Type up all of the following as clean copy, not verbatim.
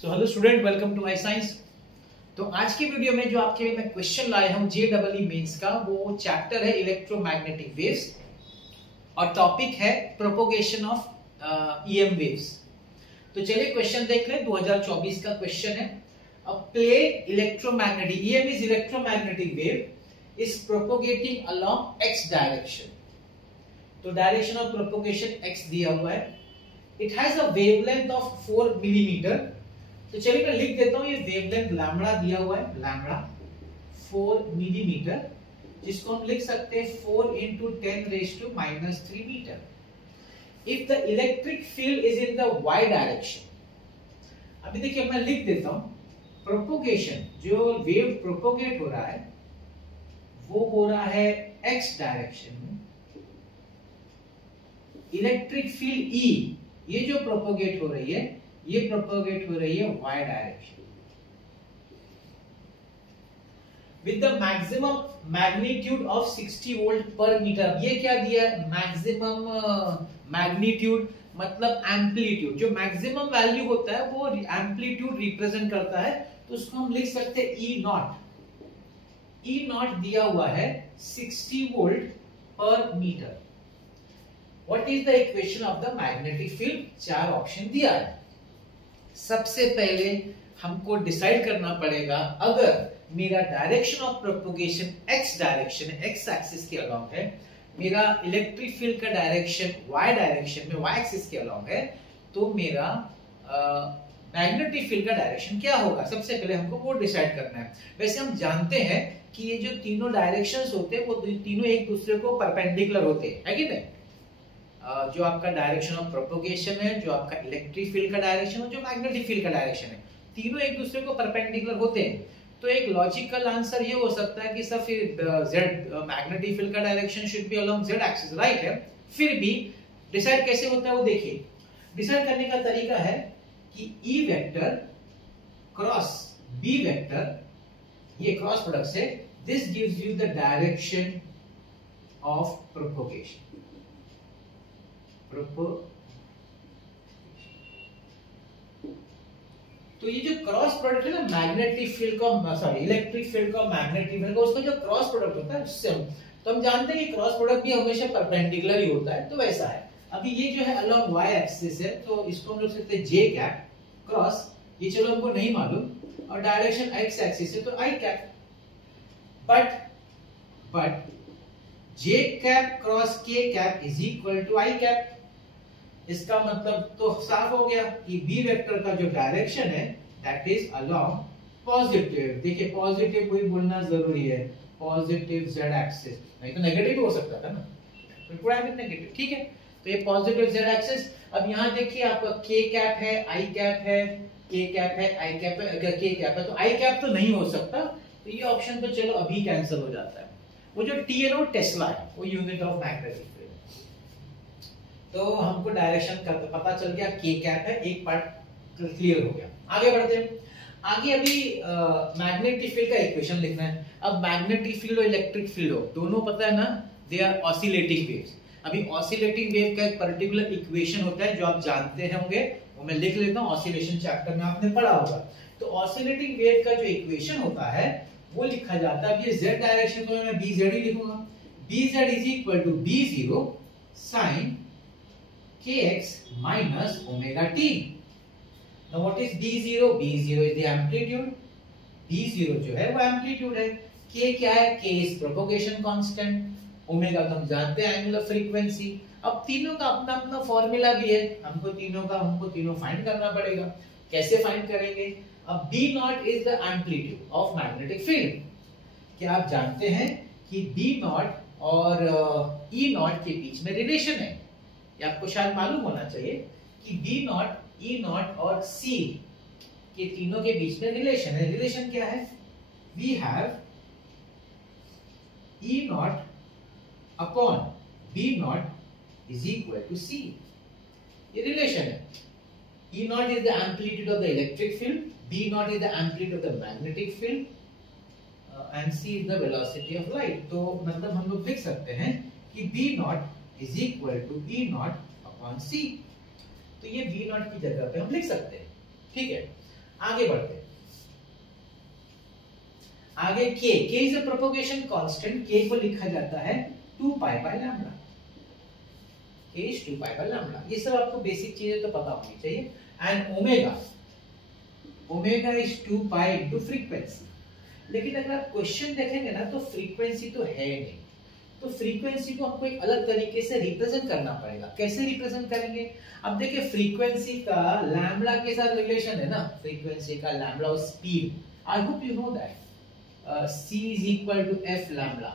So hello student, welcome to my science. तो आज की वीडियो में जो आपके लिए मैं क्वेश्चन लाया हूं जेईई मेंस का, वो चैप्टर है इलेक्ट्रोमैग्नेटिक वेव्स और टॉपिक है प्रोपोगेशन ऑफ ईएम वेव्स। तो चलिए क्वेश्चन देख लें। 2024 का क्वेश्चन है, a plane electromagnetic EM is electromagnetic wave is propagating along X direction. तो डायरेक्शन ऑफ प्रोपोगेशन एक्स दिया हुआ है। It has a wavelength of 4 millimetre. तो चलिए मैं लिख देता हूं, ये वेवलेंथ लैम्बडा दिया हुआ है, लैम्बडा 4 मिलीमीटर, जिसको हम लिख सकते हैं 4 × 10⁻³ metre. If the electric field is in the y direction, अभी देखिए मैं लिख देता हूं, प्रोपोगेशन जो वेव प्रोपोगेट हो रहा है वो हो रहा है x डायरेक्शन में। इलेक्ट्रिक फील्ड E, ये जो प्रोपोगेट हो रही है, ये प्रोपोगेट हो रही है y direction with the maximum magnitude of 60 volt पर मीटर। ये क्या दिया है? मैक्सिमम मैग्नीट्यूड मतलब एम्पलीट्यूड। जो मैक्सिमम वैल्यू होता है वो एम्पलीट्यूड रिप्रेजेंट करता है, तो उसको हम लिख सकते हैं ई नॉट। ई नॉट दिया हुआ है 60 वोल्ट पर metre. What is the equation of the magnetic field? 4 option दिया है। सबसे पहले हमको डिसाइड करना पड़ेगा, अगर मेरा direction of propagation x direction है, एक्स एक्सिस के अलोंग है, मेरा इलेक्ट्रिक फील्ड का डायरेक्शन वाई डायरेक्शन में, वाई एक्सिस के अलोंग है, तो मेरा मैग्नेटिक फील्ड का डायरेक्शन क्या होगा? सबसे पहले हमको वो डिसाइड करना है। वैसे हम जानते हैं कि ये जो तीनों डायरेक्शंस होते हैं वो तीनों एक दूसरे को परपेंडिकुलर होते हैं, है कि नहीं? जो आपका डायरेक्शन ऑफ प्रोपोगेशन है, जो आपका इलेक्ट्रिक फील्ड का डायरेक्शन है, जो मैग्नेटिक फील्ड का डायरेक्शन है, तीनों एक दूसरे को परपेंडिकुलर होते हैं। तो एक लॉजिकल आंसर ये हो सकता है कि सर फिर z मैग्नेटिक फील्ड का direction should be along z axis, right है। फिर भी डिसाइड कैसे होता है वो देखिए। डिसाइड करने का तरीका है कि E vector cross B vector, ये क्रॉस प्रोडक्ट से, this gives you the direction of propagation. तो ये जो क्रॉस प्रोडक्ट है ना मैग्नेटिक फील्ड का, सॉरी इलेक्ट्रिक फील्ड का मैग्नेटिक फील्ड का, उसका जो क्रॉस प्रोडक्ट होता है उससे, तो हम जानते हैं कि क्रॉस प्रोडक्ट भी हमेशा परपेंडिकुलर ही होता है, तो वैसा है। अभी ये जो है अलोंग y एक्सिस है, तो इसको हम लिख सकते हैं j कैप क्रॉस, ये चलो हमको नहीं मालूम, और डायरेक्शन x एक्सिस है तो i cap. But j cap cross k cap is equal to i cap. इसका मतलब तो साफ हो गया कि B वेक्टर का जो डायरेक्शन है दैट इज अलोंग पॉजिटिव। देखिए पॉजिटिव कोई बोलना जरूरी है, पॉजिटिव z एक्सिस, नहीं तो नेगेटिव हो सकता था ना, बिल्कुल है नेगेटिव, ठीक है। तो ये पॉजिटिव z एक्सिस। अब यहाँ देखिए आपका k कैप है, i कैप है, k कैप है, i कैप है। अगर k कैप है तो i कैप तो नहीं हो सकता, तो ये ऑप्शन तो चलो अभी कैंसिल हो जाता है। वो जो T है ना, वो टेस्ला है, वो यूनिट ऑफ मैग्नेटिक। तो हमको डायरेक्शन का पता चल गया, k कैप है, एक पार्ट क्लियर हो गया। आगे बढ़ते हैं। आगे अभी मैग्नेटिक फील्ड का इक्वेशन लिखना है। अब मैग्नेटिक फील्ड और इलेक्ट्रिक फील्ड हो, दोनों पता है ना, दे आर ऑसिलेटिंग वेव्स। अभी ऑसिलेटिंग वेव का एक पर्टिकुलर इक्वेशन होता है जो आप जानते होंगे, वो मैं लिख लेता हूं, ऑसिलेशन चैप्टर में आपने पढ़ा होगा। तो ऑसिलेटिंग वेव का जो इक्वेशन होता है वो लिखा जाता है, अब ये z डायरेक्शन को मैं bz ही लिखूंगा। bz is equal to b0 sin kx minus omega t. Now what is b0? b0 is the amplitude. b0 जो है वो एम्पलीट्यूड है। k क्या है? k is propagation constant. Omega तो हम जानते हैं एंगुलर फ्रीक्वेंसी। अब तीनों का अपना अपना फॉर्मूला भी है, हमको तीनों फाइंड करना पड़ेगा। कैसे फाइंड करेंगे? अब b naught is the amplitude of magnetic field. क्या आप जानते हैं कि b नॉट और e नॉट के बीच में रिलेशन है? ये आपको शायद मालूम होना चाहिए कि B नॉट, E नॉट और C के तीनों के बीच में रिलेशन है। रिलेशन क्या है? We have E naught upon B naught is equal to C। ये रिलेशन है। E naught is the amplitude of the electric field, B naught is the amplitude of the magnetic field, and C is the velocity of light. तो मतलब हम लोग लिख सकते हैं कि B naught is equal to E naught upon C। तो ये V naught की जगह पे हम लिख सकते हैं, ठीक है। आगे बढ़ते हैं। आगे k is a propagation constant, k को लिखा जाता है 2 pi by lambda, k is 2 pi by lambda. ये सब आपको बेसिक चीजें तो पता होनी चाहिए। And omega is 2 pi into frequency. लेकिन अगर आप क्वेश्चन देखेंगे ना तो फ्रीक्वेंसी तो है नहीं, तो फ्रीक्वेंसी को हमको एक अलग तरीके से रिप्रेजेंट करना पड़ेगा। कैसे रिप्रेजेंट करेंगे? अब देखिए फ्रीक्वेंसी का लैम्डा के साथ रिलेशन है ना, फ्रीक्वेंसी का लैम्डा और speed, I hope you know that c is equal to f lambda,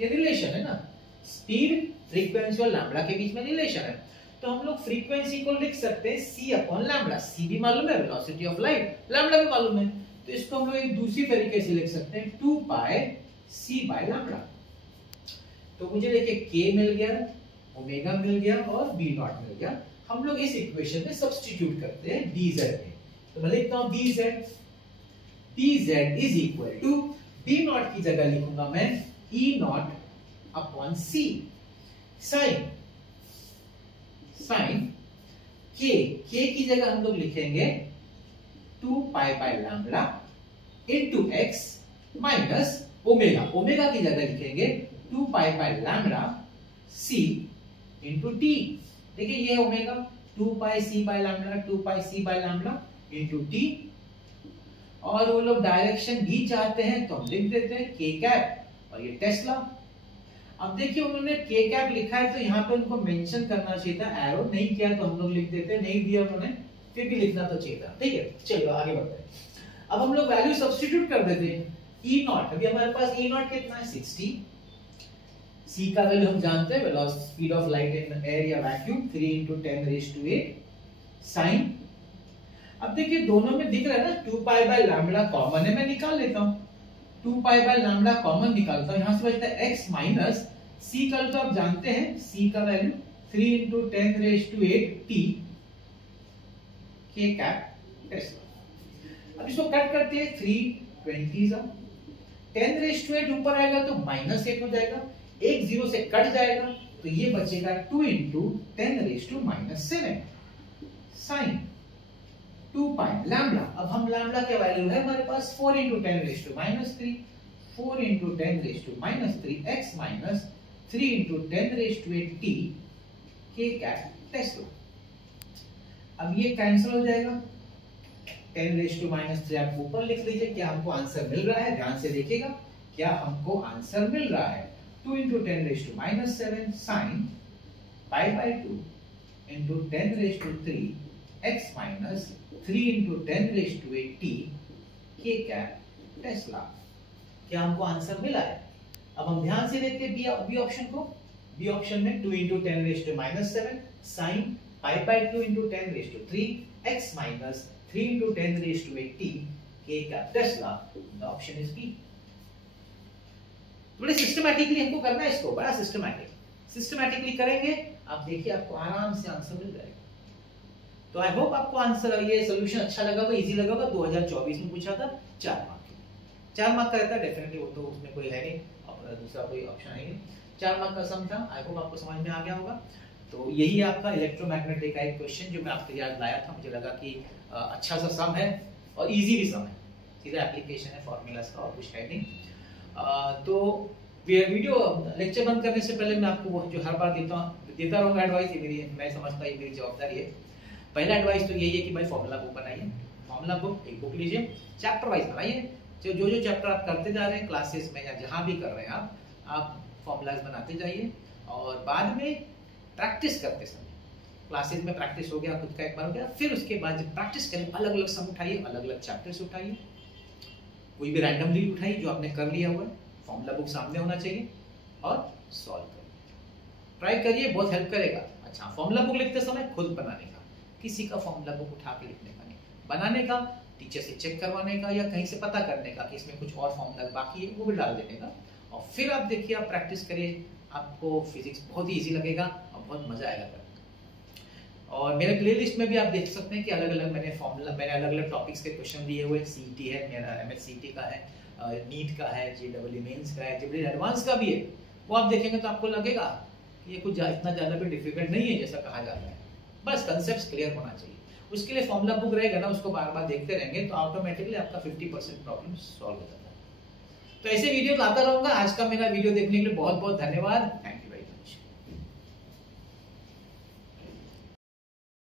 ये रिलेशन है ना, स्पीड फ्रीक्वेंसी और लैम्डा के बीच में रिलेशन है। तो हम लोग फ्रीक्वेंसी को लिख सकते हैं c अपॉन लैम्डा, c भी मालूम है, वेलोसिटी ऑफ लाइट, लैम्डा भी मालूम है, तो इसको हम लोग एक दूसरी तरीके से लिख सकते हैं 2 पाई c बाय लैम्डा। तो मुझे देखिए k मिल गया, ओमेगा मिल गया और b नॉट मिल गया। हम लोग इस इक्वेशन में सब्स्टिट्यूट करते हैं dz में, तो मैं लिखता हूं dz is equal to d naught की जगह लिखूंगा मैं e naught upon c sine k की जगह हम लोग लिखेंगे 2 pi by lambda into x minus omega की जगह लिखेंगे 2 pi by lambda c into t। देखिए ये है omega, 2 pi c by lambda, 2 pi c by lambda into t। और वो लोग डायरेक्शन भी चाहते हैं तो हम लिख देते हैं k कैप और ये टेस्ला। अब देखिए उन्होंने k कैप लिखा है तो यहाँ पे उनको मेंशन करना चाहिए था, एरो नहीं किया तो हम लोग लिख देते हैं, नहीं दिया उन्होंने फिर भी लिखना तो चाहिए था। ठीक है, चलिए आगे बढ़ते हैं। अब हम लोग वैल्यू सब्स्टिट्यूट कर देते हैं। e नॉट, अभी हमारे पास e नॉट कितना है 60, c का वैल्यू हम जानते हैं, velocity speed of light in air या वैक्यूम 3 × 10⁸ साइन। अब देखिए दोनों में दिख रहा है ना 2 पाई बाय लैम्डा कॉमन है, मैं निकाल लेता हूं, 2 पाई बाय लैम्डा कॉमन निकालता हूं, यहां से बचता है x माइनस c का तो आप जानते हैं c का value 3 × 10⁸ t k cap Tesla. अब इसको कट करते हैं, 3 20 10⁸ ऊपर आएगा तो -1 हो जाएगा, 1 0 से कट जाएगा तो ये बचेगा 2 × 10⁻⁷ साइन 2 पाई लैम्डा। अब हम लैम्डा के वैल्यू है हमारे पास 4 × 10⁻⁻3 4 × 10⁻⁻3 x minus 3 × 10⁸ t k cap Tesla. अब ये कैंसिल हो जाएगा, 10⁻³ आप ऊपर लिख लीजिए। क्या हमको आंसर मिल रहा है? ध्यान से देखिएगा, क्या हमको आंसर मिल रहा है 2 × 10⁻⁷ sine pi by 2 × 10⁻³ x minus 3 × 10⁸ t k cap Tesla. क्या हमको आंसर मिला है? अब हम ध्यान से देखते हैं बी ऑप्शन को। बी ऑप्शन में 2 × 10⁻⁷ sine pi by 2 × 10⁻³ x minus 3 × 10⁸ t k cap tesla. The option is B. थोड़े सिस्टमैटिकली हमको करना है इसको, बड़ा सिस्टमैटिकली करेंगे, आप देखिए आपको आराम से आंसर मिल जाएगा। तो आई होप आपको आंसर, ये सॉल्यूशन अच्छा लगा होगा, इजी लगा होगा। 2024 में पूछा था 4 मार्क के, 4 मार्क का रहता है डेफिनेटली, वो तो उसमें कोई है नहीं, अपना दूसरा कोई ऑप्शन है नहीं, 4 मार्क का सम था। आई होप आपको समझ में आ गया होगा। तो यही आपका इलेक्ट्रोमैग्नेटिक का एक क्वेश्चन जो मैं आपके याद लाया था, मुझे लगा कि अच्छा सा सम है और इजी भी सम है, सीधा एप्लीकेशन है फॉर्मूलाज का और कुछ है नहीं। तो वीडियो लेक्चर बंद करने से पहले मैं आपको जो हर बार देता रहूंगा एडवाइस, ये मेरी, मैं समझता ये मेरी जवाबदारी है। पहला एडवाइस तो यही है कि भाई फॉर्मूला बुक बनाइए, फॉर्मूला बुक एक बुक लीजिए, चैप्टर वाइज बनाइए, जो चैप्टर आप करते जा रहे हैं क्लासेस में या जहां भी कर रहे हैं आप फॉर्मूलाज बनाते जाइए। और बाद में प्रैक्टिस करते समय, क्लासेस में प्रैक्टिस हो गया, खुद का एक बार हो गया, फिर उसके बाद जब प्रैक्टिस करें अलग अलग सम उठाइए, अलग अलग चैप्टर्स उठाइए, कोई भी रैंडमली उठाइए जो आपने कर लिया हुआ है, फॉर्मूला बुक सामने होना चाहिए और सॉल्व करिए, ट्राई करिए, बहुत हेल्प करेगा। अच्छा, फॉर्मूला बुक लिखते समय खुद बनाने का, किसी का फॉर्मूला बुक उठा के लिखने का नहीं, बनाने का, टीचर से चेक करवाने का या कहीं से पता करने का कि इसमें कुछ और फॉर्मूला बाकी है, वो भी डाल देने का, और फिर आप देखिए, आप प्रैक्टिस करिए, आपको फिजिक्स बहुत ही इजी लगेगा और बहुत मजा आएगा करने का। और मेरे प्लेलिस्ट में भी आप देख सकते हैं कि अलग अलग मैंने अलग अलग टॉपिक्स के क्वेश्चन दिए हुए, सीईटी है मेरा, एमएससीईटी का है, नीट का है, जेईई मेंस का है, जेईई एडवांस का भी है, वो आप देखेंगे तो आपको लगेगा कि ये कुछ इतना ज्यादा भी डिफिकल्ट नहीं है जैसा कहा जाता है, बस कंसेप्ट्स क्लियर होना चाहिए। उसके लिए फॉर्मूला बुक रहेगा ना, उसको बार बार देखते रहेंगे तो ऑटोमेटिकली आपका 50% प्रॉब्लम सॉल्व हो जाता है। तो ऐसे वीडियो लाता रहूंगा। आज का मेरा वीडियो देखने के लिए बहुत बहुत धन्यवाद।